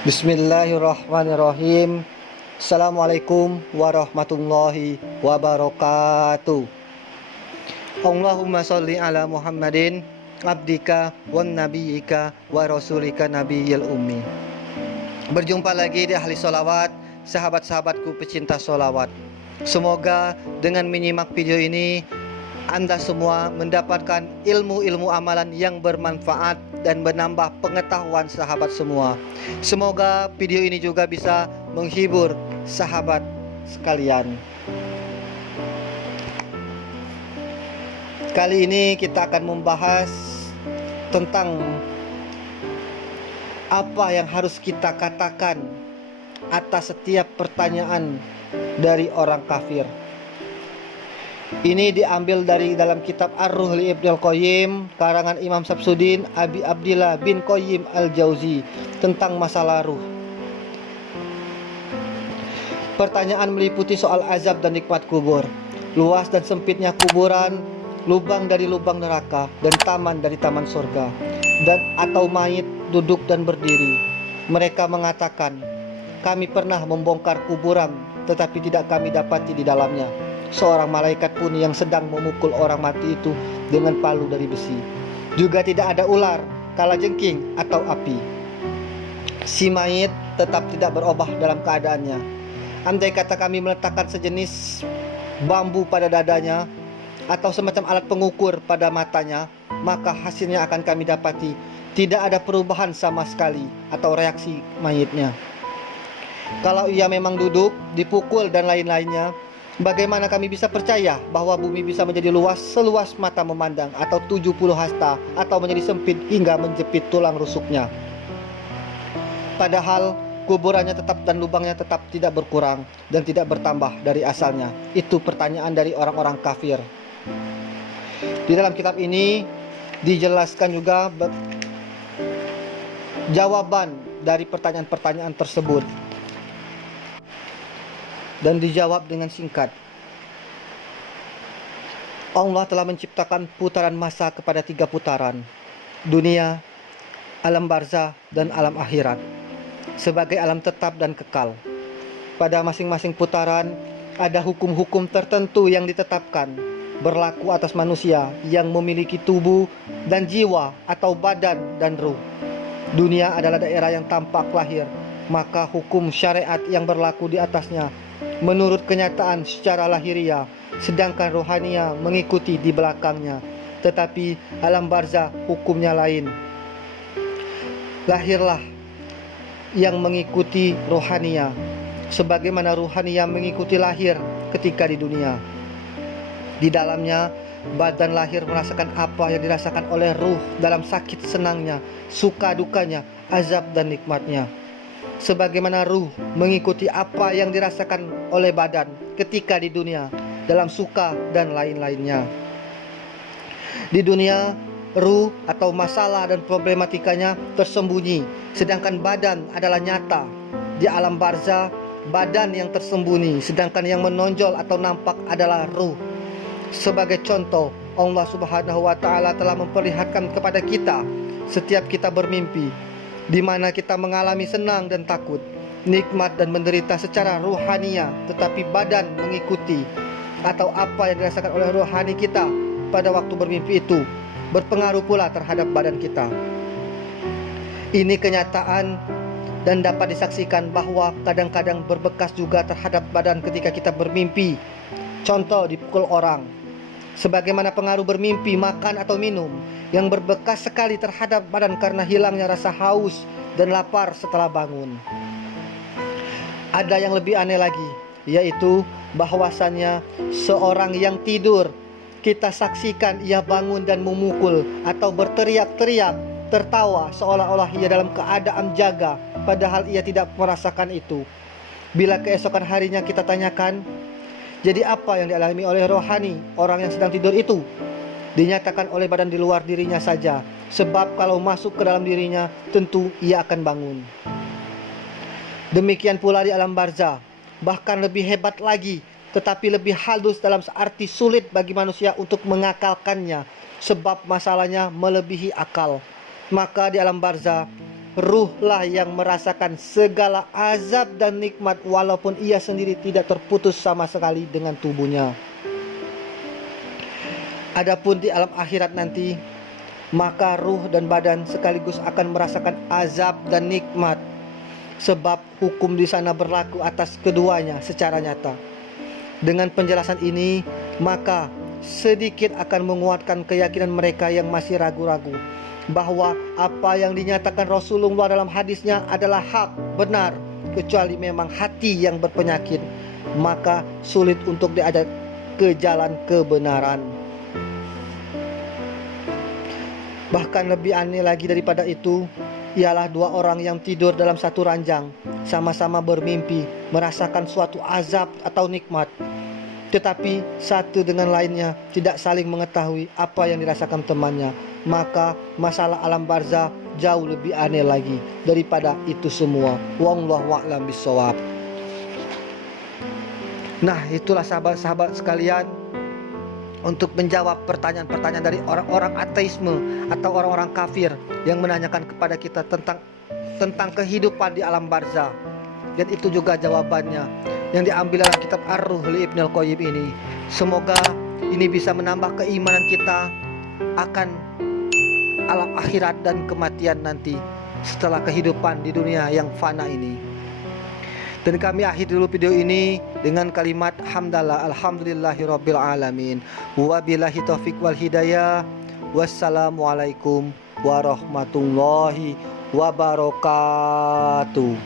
Bismillahirrahmanirrahim. Assalamualaikum warahmatullahi wabarakatuh. Allahumma sholli ala Muhammadin abdika wan nabiyika wa rasulika nabiyil ummi. Berjumpa lagi di ahli solawat, sahabat-sahabatku pecinta solawat. Semoga dengan menyimak video ini Anda semua mendapatkan ilmu-ilmu amalan yang bermanfaat dan menambah pengetahuan sahabat semua. Semoga video ini juga bisa menghibur sahabat sekalian. Kali ini kita akan membahas tentang apa yang harus kita katakan atas setiap pertanyaan dari orang kafir. Ini diambil dari dalam kitab Ar-Ruh li Ibnul Qayyim karangan Imam Samsuddin Abi Abdillah bin Qayyim Al-Jauzi tentang masalah ruh. Pertanyaan meliputi soal azab dan nikmat kubur, luas dan sempitnya kuburan, lubang dari lubang neraka dan taman dari taman surga, dan atau mayit duduk dan berdiri. Mereka mengatakan, kami pernah membongkar kuburan tetapi tidak kami dapati di dalamnya seorang malaikat pun yang sedang memukul orang mati itu dengan palu dari besi. Juga tidak ada ular, kalajengking atau api. Si mayit tetap tidak berubah dalam keadaannya. Andai kata kami meletakkan sejenis bambu pada dadanya atau semacam alat pengukur pada matanya, maka hasilnya akan kami dapati tidak ada perubahan sama sekali atau reaksi mayitnya. Kalau ia memang duduk, dipukul dan lain-lainnya, bagaimana kami bisa percaya bahwa bumi bisa menjadi luas seluas mata memandang atau 70 hasta atau menjadi sempit hingga menjepit tulang rusuknya? Padahal kuburannya tetap dan lubangnya tetap tidak berkurang dan tidak bertambah dari asalnya. Itu pertanyaan dari orang-orang kafir. Di dalam kitab ini dijelaskan juga jawaban dari pertanyaan-pertanyaan tersebut. Dan dijawab dengan singkat. Allah telah menciptakan putaran masa kepada 3 putaran, dunia, alam barzah, dan alam akhirat, sebagai alam tetap dan kekal. Pada masing-masing putaran ada hukum-hukum tertentu yang ditetapkan berlaku atas manusia yang memiliki tubuh dan jiwa atau badan dan ruh. Dunia adalah daerah yang tampak lahir, maka hukum syariat yang berlaku di atasnya menurut kenyataan secara lahiriah, sedangkan rohania mengikuti di belakangnya. Tetapi alam barzah hukumnya lain. Lahirlah yang mengikuti rohania, sebagaimana rohania mengikuti lahir ketika di dunia. Di dalamnya, badan lahir merasakan apa yang dirasakan oleh ruh dalam sakit senangnya, suka dukanya, azab dan nikmatnya. Sebagaimana ruh mengikuti apa yang dirasakan oleh badan ketika di dunia dalam suka dan lain-lainnya. Di dunia, ruh atau masalah dan problematikanya tersembunyi, sedangkan badan adalah nyata. Di alam barzah, badan yang tersembunyi, sedangkan yang menonjol atau nampak adalah ruh. Sebagai contoh, Allah Subhanahu wa Ta'ala telah memperlihatkan kepada kita setiap kita bermimpi, di mana kita mengalami senang dan takut, nikmat dan menderita secara rohania, tetapi badan mengikuti atau apa yang dirasakan oleh rohani kita pada waktu bermimpi itu berpengaruh pula terhadap badan kita. Ini kenyataan dan dapat disaksikan bahwa kadang-kadang berbekas juga terhadap badan ketika kita bermimpi. Contoh, dipukul orang. Sebagaimana pengaruh bermimpi, makan atau minum yang berbekas sekali terhadap badan karena hilangnya rasa haus dan lapar setelah bangun. Ada yang lebih aneh lagi, yaitu bahwasannya seorang yang tidur, kita saksikan ia bangun dan memukul atau berteriak-teriak, tertawa seolah-olah ia dalam keadaan jaga, padahal ia tidak merasakan itu. Bila keesokan harinya kita tanyakan, jadi apa yang dialami oleh rohani orang yang sedang tidur itu? Dinyatakan oleh badan di luar dirinya saja, sebab kalau masuk ke dalam dirinya tentu ia akan bangun. Demikian pula di alam barzah, bahkan lebih hebat lagi, tetapi lebih halus dalam searti sulit bagi manusia untuk mengakalkannya, sebab masalahnya melebihi akal. Maka di alam barzah ruhlah yang merasakan segala azab dan nikmat walaupun ia sendiri tidak terputus sama sekali dengan tubuhnya. Adapun di alam akhirat nanti, maka ruh dan badan sekaligus akan merasakan azab dan nikmat, sebab hukum di sana berlaku atas keduanya secara nyata. Dengan penjelasan ini, maka sedikit akan menguatkan keyakinan mereka yang masih ragu-ragu bahwa apa yang dinyatakan Rasulullah dalam hadisnya adalah hak, benar, kecuali memang hati yang berpenyakit, maka sulit untuk diajak ke jalan kebenaran. Bahkan lebih aneh lagi daripada itu, ialah dua orang yang tidur dalam satu ranjang, sama-sama bermimpi merasakan suatu azab atau nikmat, tetapi satu dengan lainnya tidak saling mengetahui apa yang dirasakan temannya. Maka masalah alam barzah jauh lebih aneh lagi daripada itu semua. Wallahu a'lam bishawab. Nah, itulah sahabat-sahabat sekalian, untuk menjawab pertanyaan-pertanyaan dari orang-orang ateisme atau orang-orang kafir yang menanyakan kepada kita tentang kehidupan di alam barzah. Dan itu juga jawabannya yang diambil dalam kitab Ar-Ruh li Ibnul Qayyim ini. Semoga ini bisa menambah keimanan kita akan alam akhirat dan kematian nanti setelah kehidupan di dunia yang fana ini. Dan kami akhiri dulu video ini dengan kalimat hamdalah alhamdulillahirabbil alamin. Wabillahi taufik wal hidayah. Wassalamualaikum warahmatullahi wabarakatuh.